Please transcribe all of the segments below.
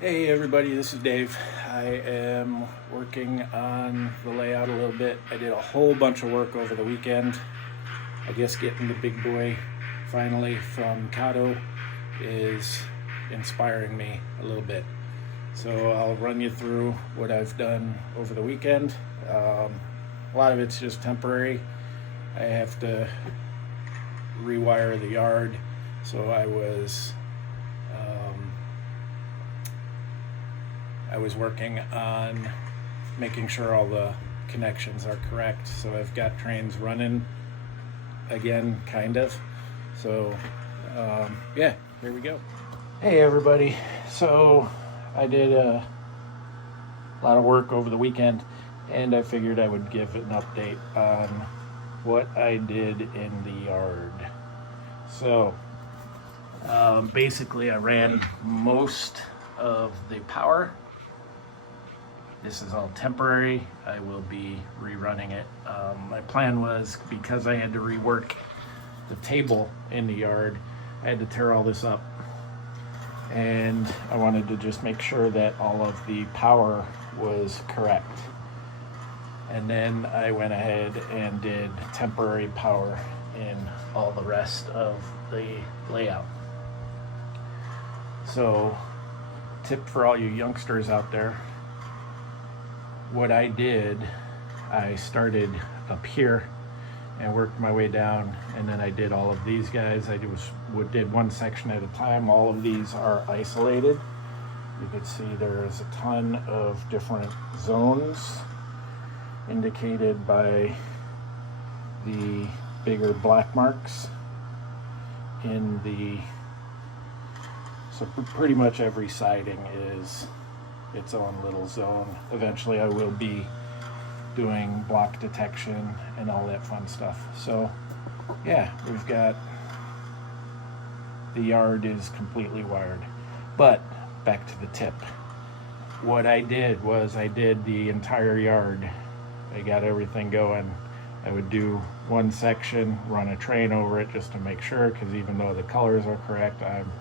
Hey everybody, this is Dave. I am working on the layout a little bit. I did a whole bunch of work over the weekend. I guess getting the big boy finally from Kato is inspiring me a little bit. So I'll run you through what I've done over the weekend. A lot of it's just temporary. I have to rewire the yard, so um, I was working on making sure all the connections are correct. So I've got trains running again, kind of. So, yeah, here we go. Hey, everybody. So I did a lot of work over the weekend, and I figured I would give an update on what I did in the yard. So, basically, I ran most of the power. This is all temporary. I will be rerunning it. My plan was, because I had to rework the table in the yard, I had to tear all this up. And I wanted to just make sure that all of the power was correct. And then I went ahead and did temporary power in all the rest of the layout. So, tip for all you youngsters out there, what I did, I started up here and worked my way down, and then I did all of these guys. Did one section at a time. All of these are isolated. You can see there's a ton of different zones indicated by the bigger black marks in the, so pretty much every siding is its own little zone. Eventually I will be doing block detection and all that fun stuff. So yeah, we've got, the yard is completely wired. But back to the tip. What I did was I did the entire yard. I got everything going. I would do one section, run a train over it just to make sure, because even though the colors are correct, I'm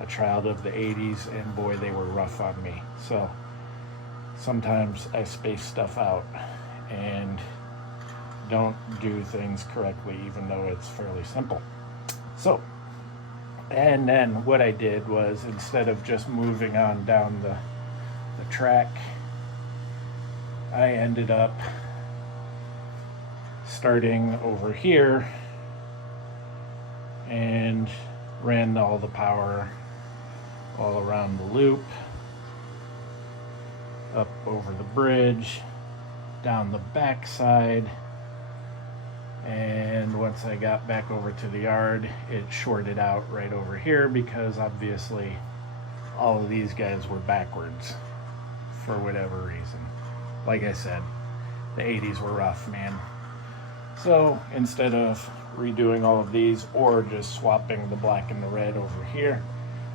a child of the 80s, and boy, they were rough on me. So sometimes I space stuff out and don't do things correctly, even though it's fairly simple. So, and then what I did was, instead of just moving on down the track, I ended up starting over here and ran all the power all around the loop, up over the bridge, down the back side, and once I got back over to the yard, it shorted out right over here, because obviously all of these guys were backwards for whatever reason. Like I said, the 80s were rough, man. So instead of redoing all of these or just swapping the black and the red over here,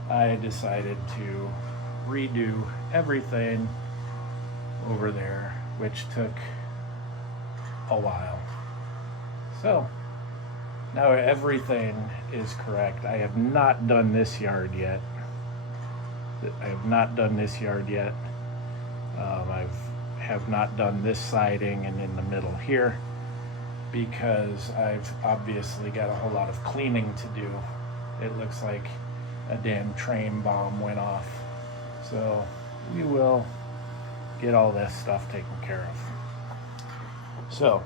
I decided to redo everything over there, which took a while. So now everything is correct. I have not done this yard yet. I have not done this siding and in the middle here, because I've obviously got a whole lot of cleaning to do. It looks like a damn train bomb went off. So we will get all this stuff taken care of. So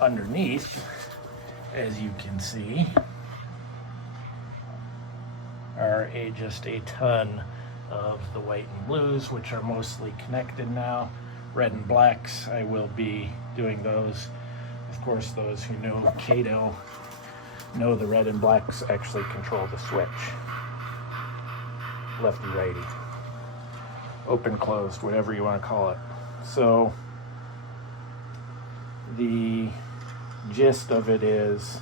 underneath, as you can see, are just a ton of the white and blues, which are mostly connected now. Red and blacks, I will be doing those. Of course, those who know Kato know the red and blacks actually control the switch. Lefty, righty. Open, closed, whatever you want to call it. So the gist of it is,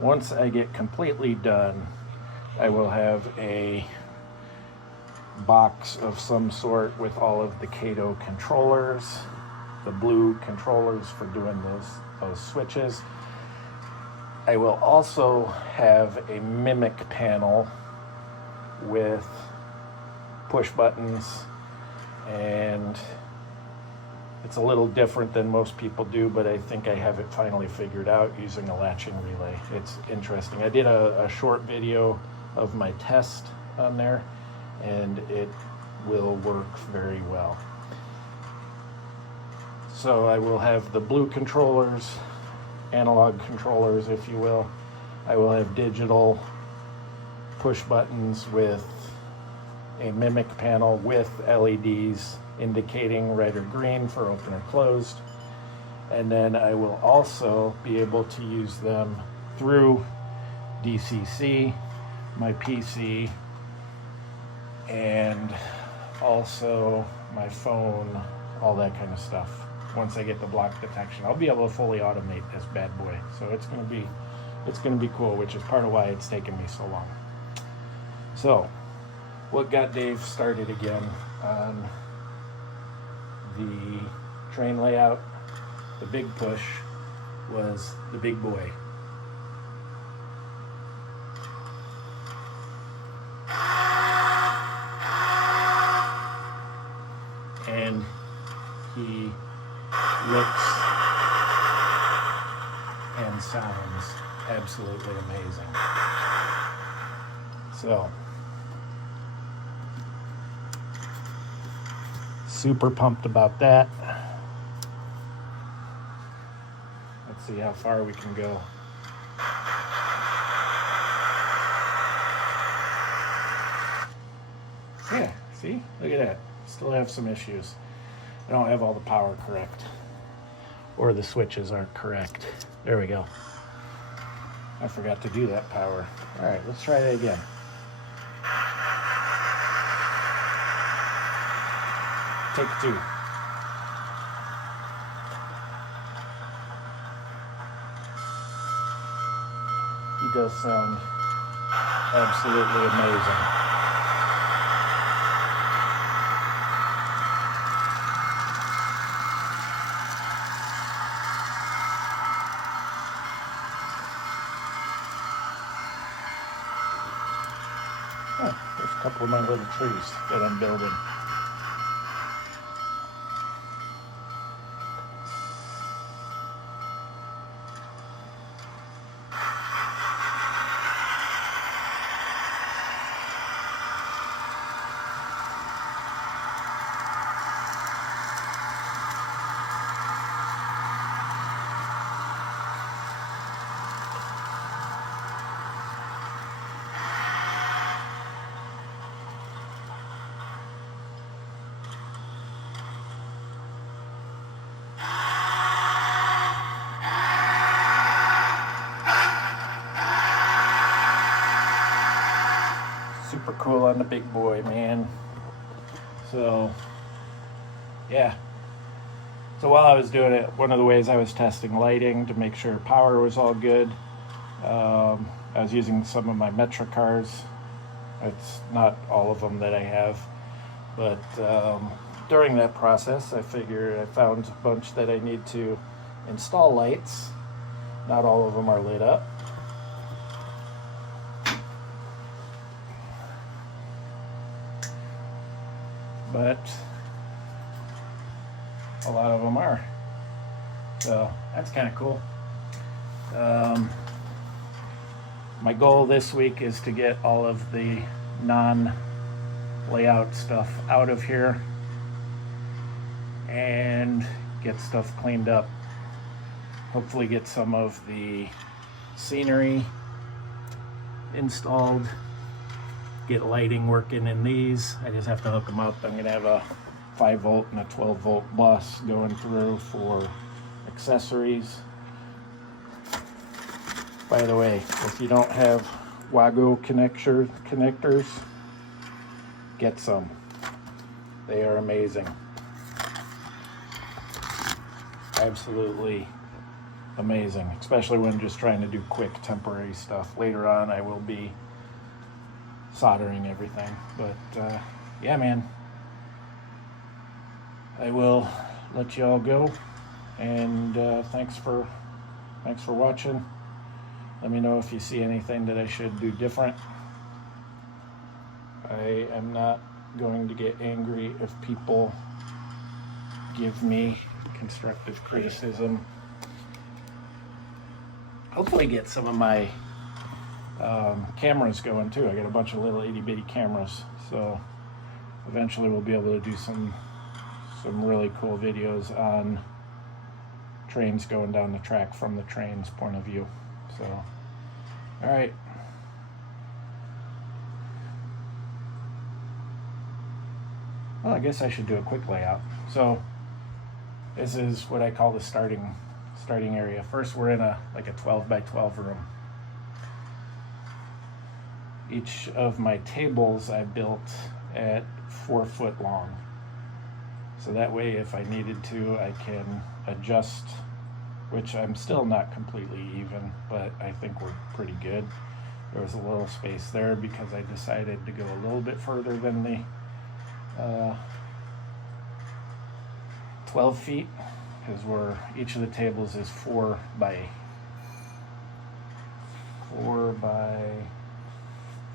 once I get completely done, I will have a box of some sort with all of the Kato controllers, the blue controllers for doing those switches. I will also have a Mimic panel with push buttons, and it's a little different than most people do, but I think I have it finally figured out using a latching relay. It's interesting. I did a short video of my test on there, and it will work very well. So I will have the blue controllers, analog controllers, if you will. I will have digital push buttons with a mimic panel with LEDs indicating red or green for open or closed. And then I will also be able to use them through DCC, my PC, and also my phone, all that kind of stuff. Once I get the block detection, I'll be able to fully automate this bad boy. So it's gonna be cool, which is part of why it's taken me so long. So what got Dave started again on the train layout, the big push, was the big boy. And he looks and sounds absolutely amazing. So, super pumped about that. Let's see how far we can go. Yeah, see? Look at that. Still have some issues. I don't have all the power correct, or the switches aren't correct. There we go. I forgot to do that power. All right, let's try that again. Take 2. He does sound absolutely amazing. There's a couple of my little trees that I'm building. Super cool on the big boy, man. So, yeah. So while I was doing it, one of the ways I was testing lighting to make sure power was all good, I was using some of my Metra cars. It's not all of them that I have, but during that process, I figured I found a bunch that I need to install lights. Not all of them are lit up. But a lot of them are. So that's kind of cool. My goal this week is to get all of the non-layout stuff out of here and get stuff cleaned up. Hopefully get some of the scenery installed. Get lighting working in these. I just have to hook them up. I'm going to have a 5 volt and a 12 volt bus going through for accessories. By the way, if you don't have Wago connectors, get some. They are amazing. Absolutely amazing, especially when just trying to do quick temporary stuff. Later on, I will be soldering everything, but yeah, man, I will let you all go, and thanks for watching. Let me know if you see anything that I should do different. I am not going to get angry if people give me constructive criticism. Hopefully get some of my cameras going too. I got a bunch of little itty bitty cameras, so eventually we'll be able to do some really cool videos on trains going down the track from the train's point of view. So, all right. Well, I guess I should do a quick layout. So this is what I call the starting area. First, we're in a 12 by 12 room. Each of my tables I built at 4 foot long. So that way, if I needed to, I can adjust, which I'm still not completely even, but I think we're pretty good. There was a little space there because I decided to go a little bit further than the 12 feet, because each of the tables is 4 by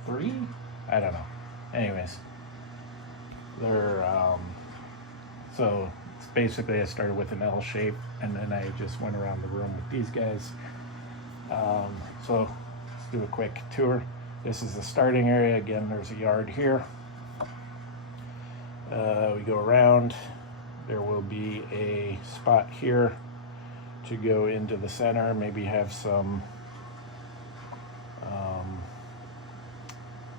3. I don't know. Anyways, they're so it's basically I started with an L shape, and then I just went around the room with these guys. So let's do a quick tour. This is the starting area. Again, there's a yard here. We go around. There will be a spot here to go into the center, maybe have some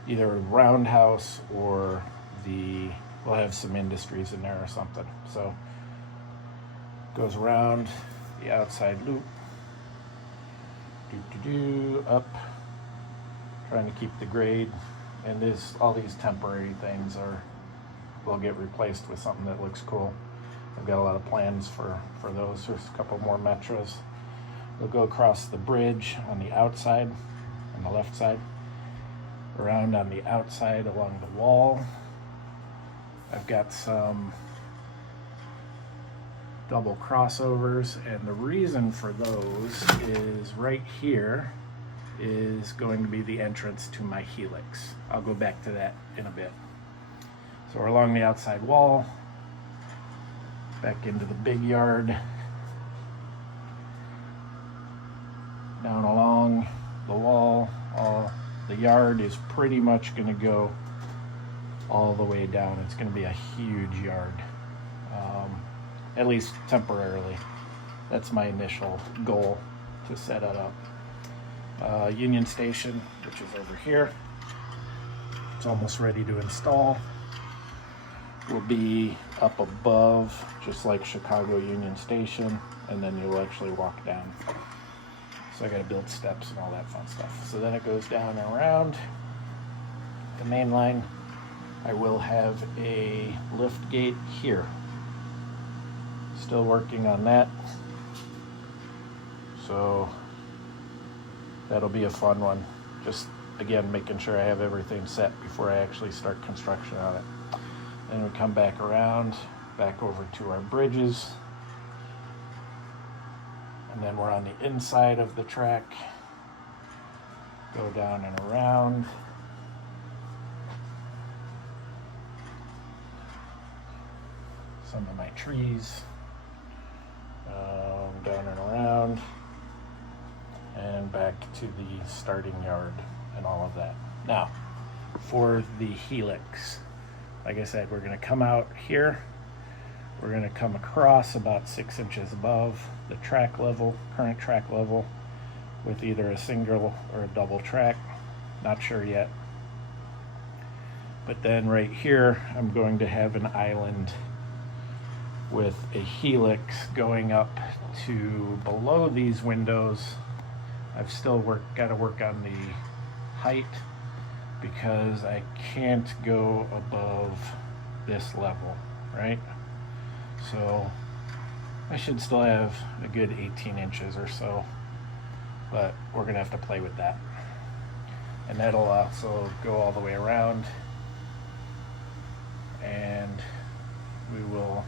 either a roundhouse or we'll have some industries in there or something. So goes around the outside loop, up, trying to keep the grade, and all these temporary things will get replaced with something that looks cool. I've got a lot of plans for those. There's a couple more Metros. We'll go across the bridge on the outside, on the left side, around on the outside along the wall. I've got some double crossovers, and the reason for those is right here is going to be the entrance to my helix. I'll go back to that in a bit. So we're along the outside wall, back into the big yard, down along the wall. The yard is pretty much going to go all the way down. It's going to be a huge yard, at least temporarily. That's my initial goal, to set it up. Union Station, which is over here, it's almost ready to install. Will be up above, just like Chicago Union Station, and then you'll actually walk down. So I got to build steps and all that fun stuff. So then it goes down and around the main line. I will have a lift gate here. Still working on that. So that'll be a fun one. Just again, making sure I have everything set before I actually start construction on it. Then we come back around, back over to our bridges. And then we're on the inside of the track. Go down and around. Some of my trees. Down and around. And back to the starting yard and all of that. Now, for the helix, like I said, we're going to come out here. We're going to come across about 6 inches above the track level, current track level, with either a single or a double track. Not sure yet. But then right here, I'm going to have an island with a helix going up to below these windows. I've still got to work on the height because I can't go above this level, right? So I should still have a good 18 inches or so, but we're gonna have to play with that. And that'll also go all the way around, and we will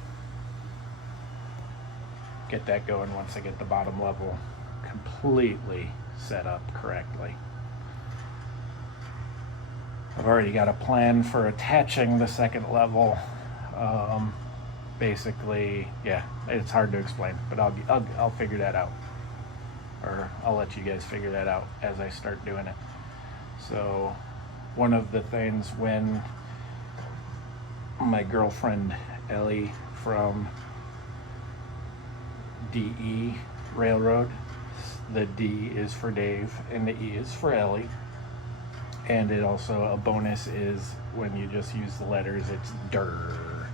get that going once I get the bottom level completely set up correctly. I've already got a plan for attaching the second level. Basically, yeah, it's hard to explain, but I'll figure that out, or I'll let you guys figure that out as I start doing it. So one of the things, when my girlfriend Ellie from DE Railroad, the D is for Dave and the E is for Ellie, and it also, a bonus is when you just use the letters, it's DER.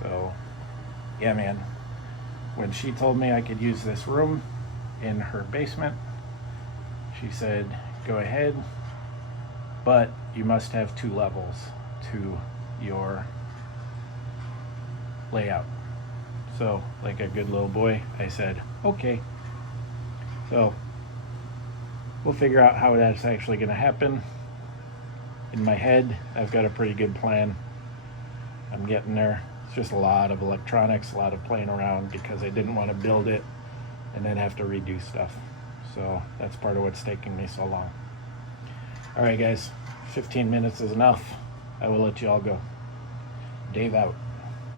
So yeah, man, when she told me I could use this room in her basement, she said, go ahead, but you must have 2 levels to your layout. So, like a good little boy, I said, okay. So we'll figure out how that's actually going to happen. In my head, I've got a pretty good plan. I'm getting there. It's just a lot of electronics, a lot of playing around, because I didn't want to build it and then have to redo stuff. So that's part of what's taking me so long. All right, guys, 15 minutes is enough. I will let you all go. Dave out.